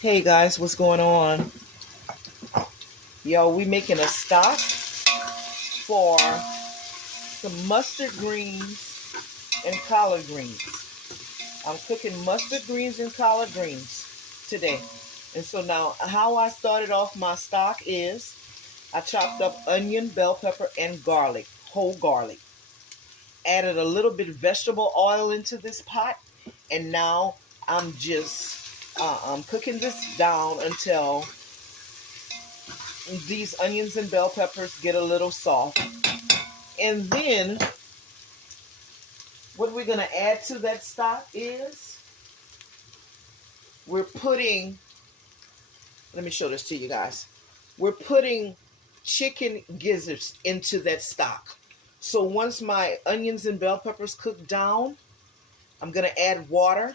Hey guys, what's going on? Yo, we making a stock for some mustard greens and collard greens. I'm cooking mustard greens and collard greens today. And so now how I started off my stock is I chopped up onion, bell pepper, and garlic, whole garlic. Added a little bit of vegetable oil into this pot. And now I'm cooking this down until these onions and bell peppers get a little soft. And then what we're going to add to that stock is we're putting, let me show this to you guys. We're putting chicken gizzards into that stock. So once my onions and bell peppers cook down, I'm going to add water.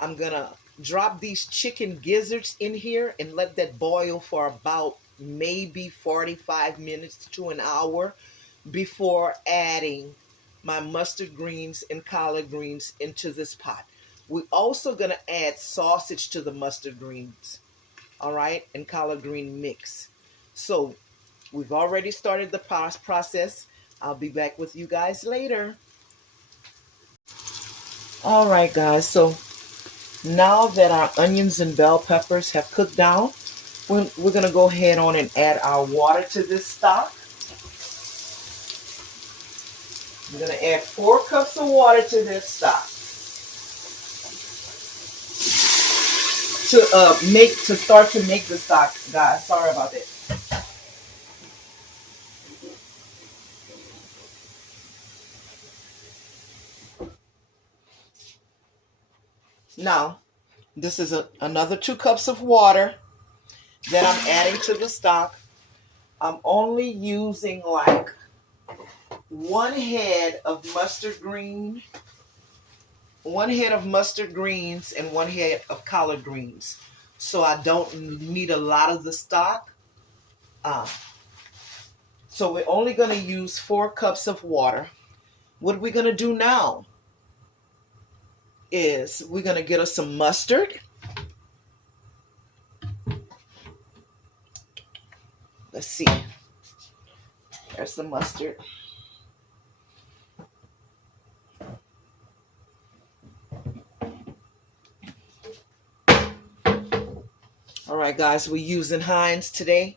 I'm going to drop these chicken gizzards in here and let that boil for about maybe 45 minutes to an hour before adding my mustard greens and collard greens into this pot. We're also going to add sausage to the mustard greens, all right, and collard green mix. So we've already started the process. I'll be back with you guys later. All right, guys, so now that our onions and bell peppers have cooked down, we're going to go ahead on and add our water to this stock. We're going to add 4 cups of water to this stock to start to make the stock, guys. Sorry about that. Now, this is another 2 cups of water that I'm adding to the stock. I'm only using like 1 head of mustard greens and 1 head of collard greens. So I don't need a lot of the stock. So we're only going to use 4 cups of water. What we're going to do now is we're going to get us some mustard. Let's see. There's the mustard. All right, guys, we're using Heinz today.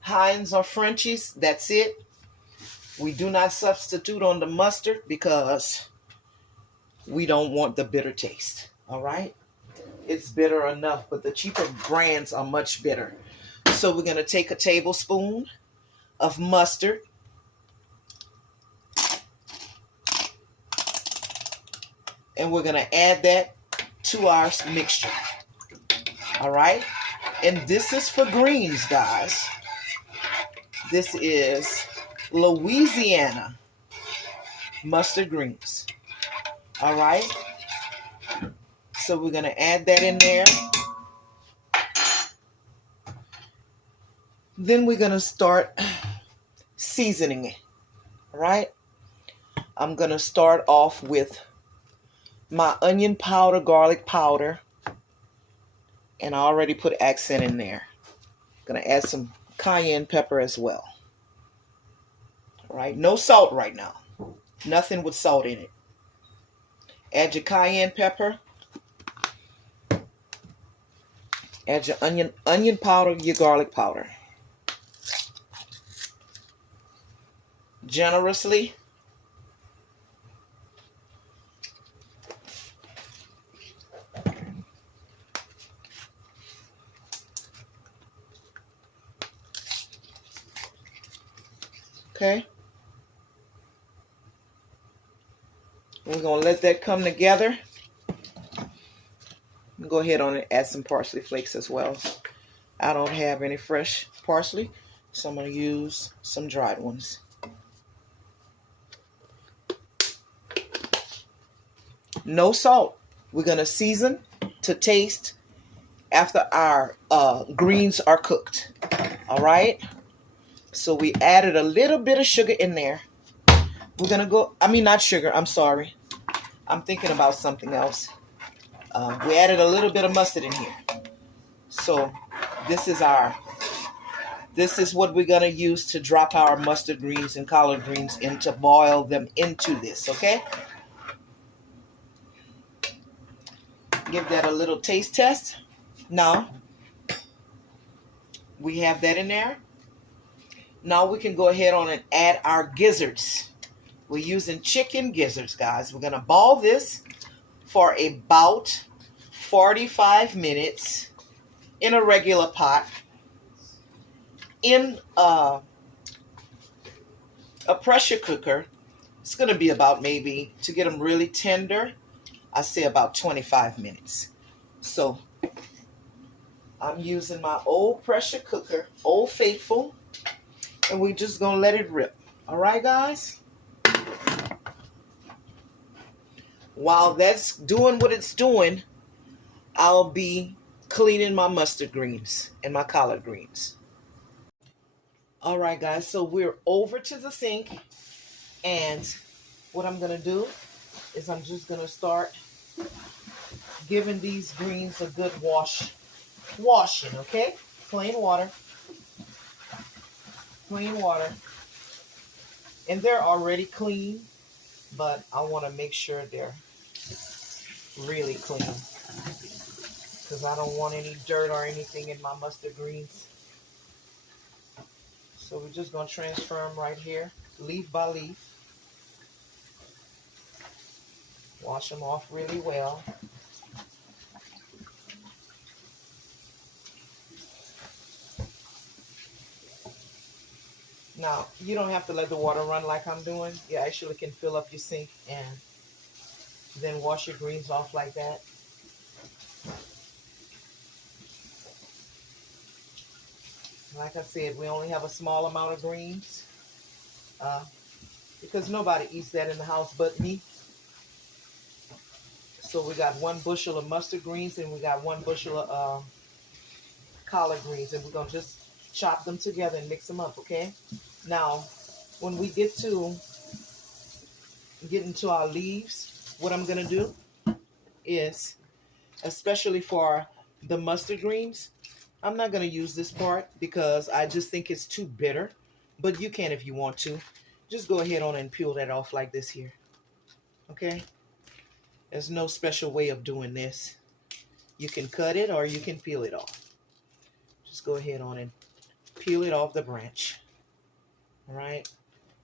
Heinz or Frenchies, that's it. We do not substitute on the mustard because we don't want the bitter taste. All right? It's bitter enough, but the cheaper brands are much bitter. So we're going to take a tablespoon of mustard. And we're going to add that to our mixture. All right? And this is for greens, guys. This is Louisiana mustard greens. All right? So we're going to add that in there. Then we're going to start seasoning it. All right? I'm going to start off with my onion powder, garlic powder. And I already put accent in there. I'm going to add some cayenne pepper as well. All right? No salt right now. Nothing with salt in it. Add your cayenne pepper. Add your onion powder, your garlic powder. Generously. Okay. We're going to let that come together. Go ahead on and add some parsley flakes as well. I don't have any fresh parsley, so I'm going to use some dried ones. No salt. We're going to season to taste after our greens are cooked. All right? So we added a little bit of sugar in there. We're going to go, not sugar, I'm sorry. I'm thinking about something else. We added a little bit of mustard in here. So this is what we're going to use to drop our mustard greens and collard greens in, to boil them into this, okay? Give that a little taste test. Now, we have that in there. Now we can go ahead on and add our gizzards. We're using chicken gizzards, guys. We're going to boil this for about 45 minutes in a regular pot in a pressure cooker. It's going to be about, maybe, to get them really tender, I say about 25 minutes. So I'm using my old pressure cooker, Old Faithful, and we're just going to let it rip. All right, guys? While that's doing what it's doing, I'll be cleaning my mustard greens and my collard greens. All right, guys, so we're over to the sink, and what I'm going to do is I'm just going to start giving these greens a good washing, okay? Plain water. And they're already clean, but I want to make sure they're really clean, because I don't want any dirt or anything in my mustard greens. So we're just going to transfer them right here, leaf by leaf. Wash them off really well. Now, you don't have to let the water run like I'm doing. You actually can fill up your sink and then wash your greens off like that. Like I said, we only have a small amount of greens because nobody eats that in the house but me. So we got 1 bushel of mustard greens and we got 1 bushel of collard greens, and we're going to just chop them together and mix them up, okay? Now, when we get into our leaves, what I'm going to do is, especially for the mustard greens, I'm not going to use this part because I just think it's too bitter, but you can if you want to. Just go ahead on and peel that off like this here, okay? There's no special way of doing this. You can cut it or you can peel it off. Just go ahead on and peel it off the branch. All right?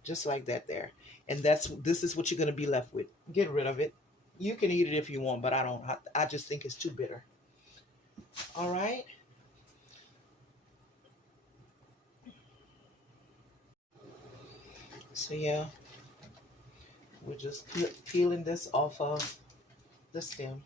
Just like that there. And this is what you're going to be left with. Get rid of it. You can eat it if you want, but I don't. I just think it's too bitter. All right? So yeah, we're just peeling this off of the stem.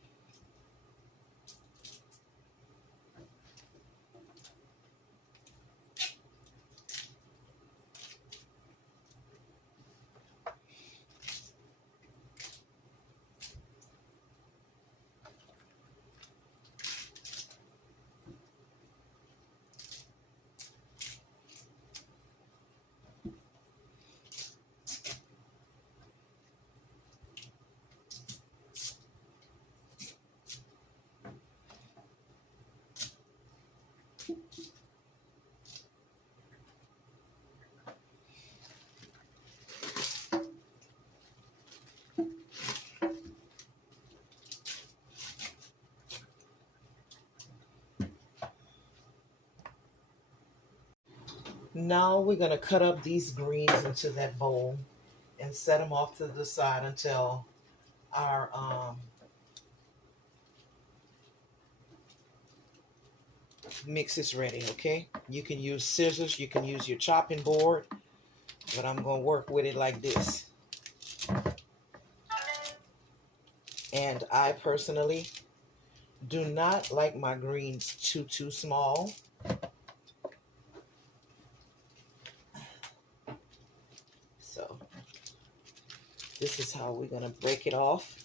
Now we're going to cut up these greens into that bowl and set them off to the side until our mix is ready, okay? You can use scissors, you can use your chopping board, but I'm going to work with it like this. And I personally do not like my greens too small. So this is how we're going to break it off.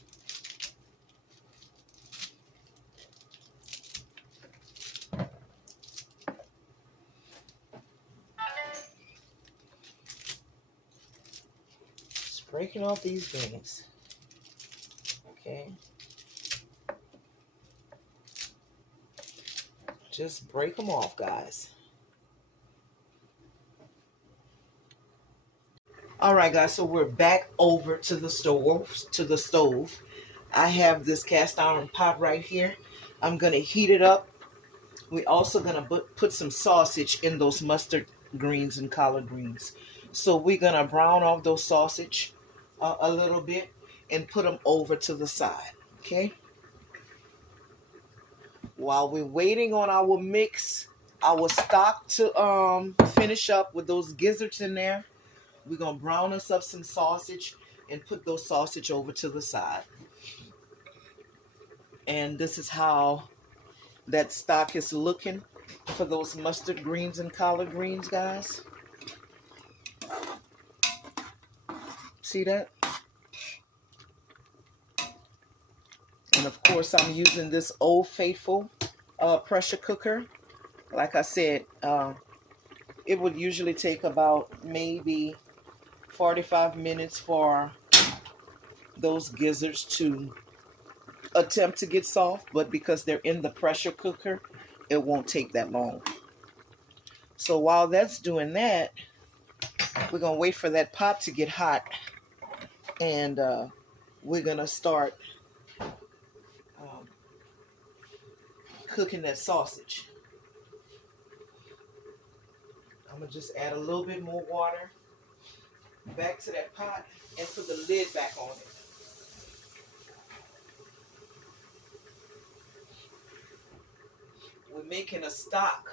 Just breaking off these greens. Okay. Just break them off, guys. All right, guys, so we're back over to the stove. I have this cast iron pot right here. I'm going to heat it up. We're also going to put some sausage in those mustard greens and collard greens. So we're going to brown off those sausage a little bit and put them over to the side, okay? While we're waiting on our mix, our stock to finish up with those gizzards in there, we're going to brown us up some sausage and put those sausage over to the side. And this is how that stock is looking for those mustard greens and collard greens, guys. See that? And of course, I'm using this Old Faithful pressure cooker. Like I said, it would usually take about maybe 45 minutes for those gizzards to attempt to get soft, but because they're in the pressure cooker, it won't take that long. So while that's doing that, we're going to wait for that pot to get hot, and we're going to start cooking that sausage. I'm going to just add a little bit more water back to that pot and put the lid back on it. We're making a stock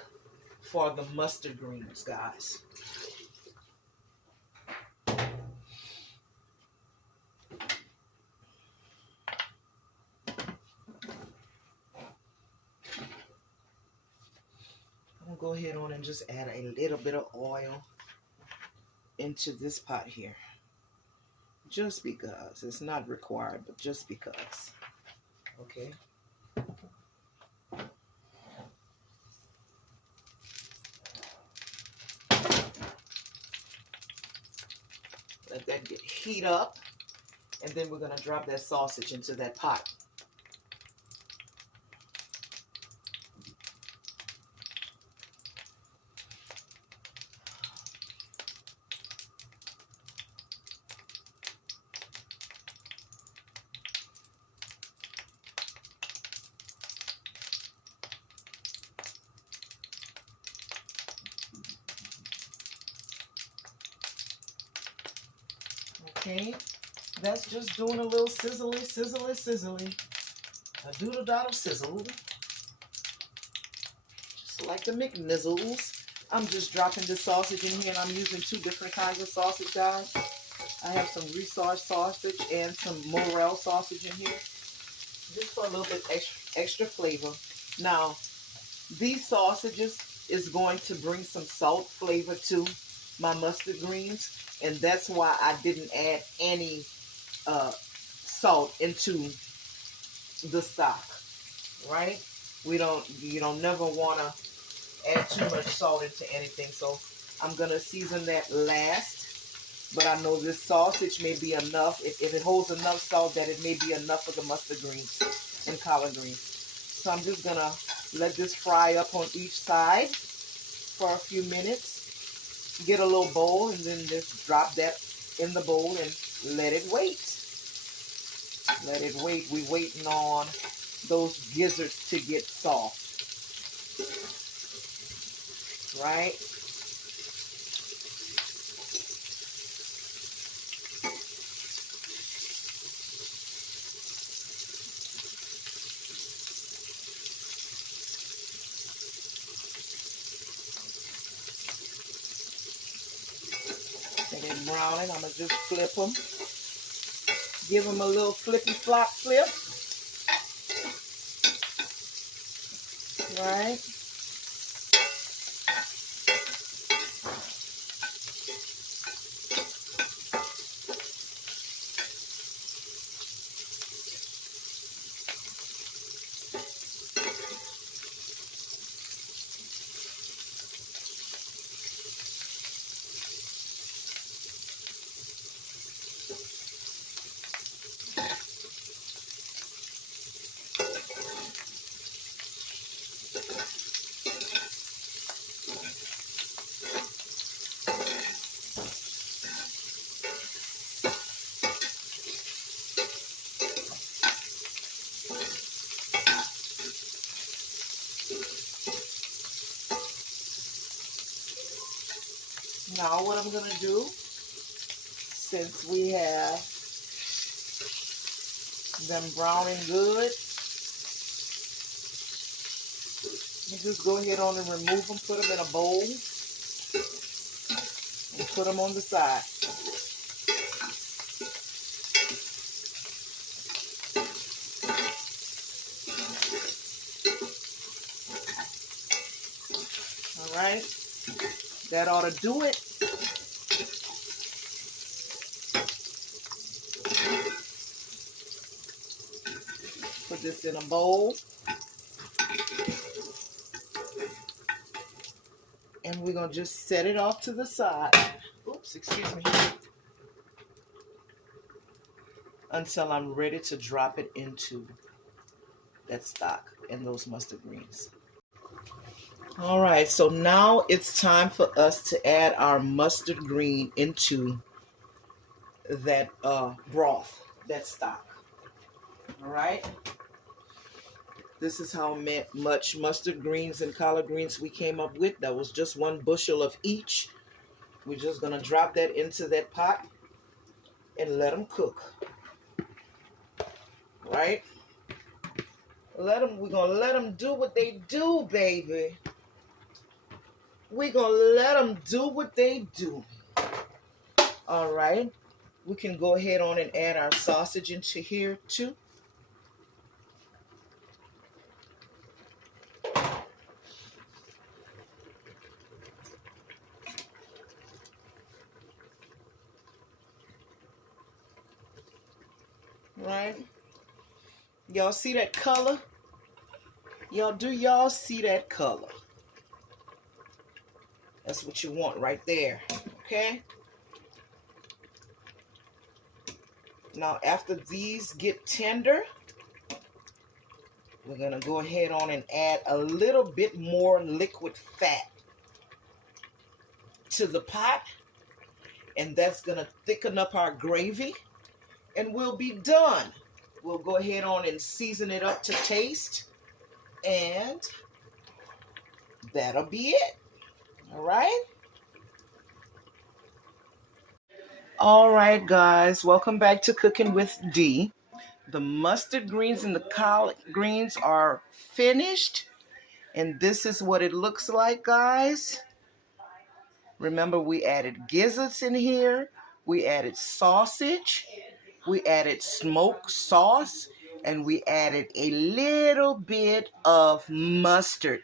for the mustard greens, guys. I'm going to go ahead on and just add a little bit of oil into this pot here. Just because. It's not required, but just because. Okay. Let that heat up, and then we're going to drop that sausage into that pot. Okay, that's just doing a little sizzly, sizzly, sizzly. A doodle dot of sizzle. Just like the McNizzles. I'm just dropping the sausage in here, and I'm using two different kinds of sausage, guys. I have some resausage sausage and some morel sausage in here, just for a little bit extra flavor. Now, these sausages is going to bring some salt flavor to my mustard greens, and that's why I didn't add any salt into the stock, right? You don't never want to add too much salt into anything, so I'm going to season that last, but I know this sausage may be enough, if it holds enough salt, that it may be enough for the mustard greens and collard greens. So I'm just going to let this fry up on each side for a few minutes. Get a little bowl, and then just drop that in the bowl and let it wait. Let it wait. We're waiting on those gizzards to get soft. Right? And then browning, I'm going to just flip them. Give them a little flippy flop flip. Right? Now what I'm going to do, since we have them browning good, you just go ahead on and remove them, put them in a bowl, and put them on the side. All right, that ought to do it. Put this in a bowl. And we're going to just set it off to the side. Oops, excuse me. Until I'm ready to drop it into that stock and those mustard greens. All right, so now it's time for us to add our mustard green into that broth, that stock. All right. This is how much mustard greens and collard greens we came up with. That was just 1 bushel of each. We're just going to drop that into that pot and let them cook. Right? We're going to let them do what they do, baby. We're going to let them do what they do. All right. We can go ahead on and add our sausage into here too. Right? Y'all see that color? Do y'all see that color? That's what you want right there. Okay? Now, after these get tender, we're going to go ahead on and add a little bit more liquid fat to the pot. And that's going to thicken up our gravy. And we'll be done. We'll go ahead on and season it up to taste. And that'll be it. All right? All right, guys. Welcome back to Cooking with D. The mustard greens and the collard greens are finished. And this is what it looks like, guys. Remember, we added gizzards in here. We added sausage. We added smoked sauce. And we added a little bit of mustard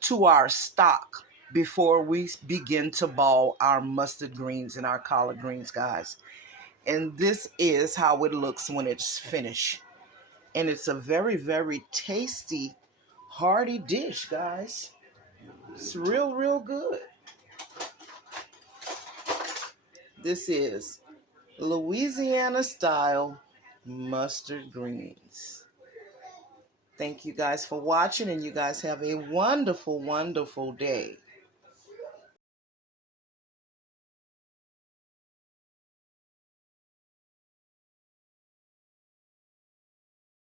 to our stock before we begin to boil our mustard greens and our collard greens, guys. And this is how it looks when it's finished. And it's a very, very tasty, hearty dish, guys. It's real, real good. This is Louisiana style mustard greens. Thank you guys for watching, and you guys have a wonderful, wonderful day.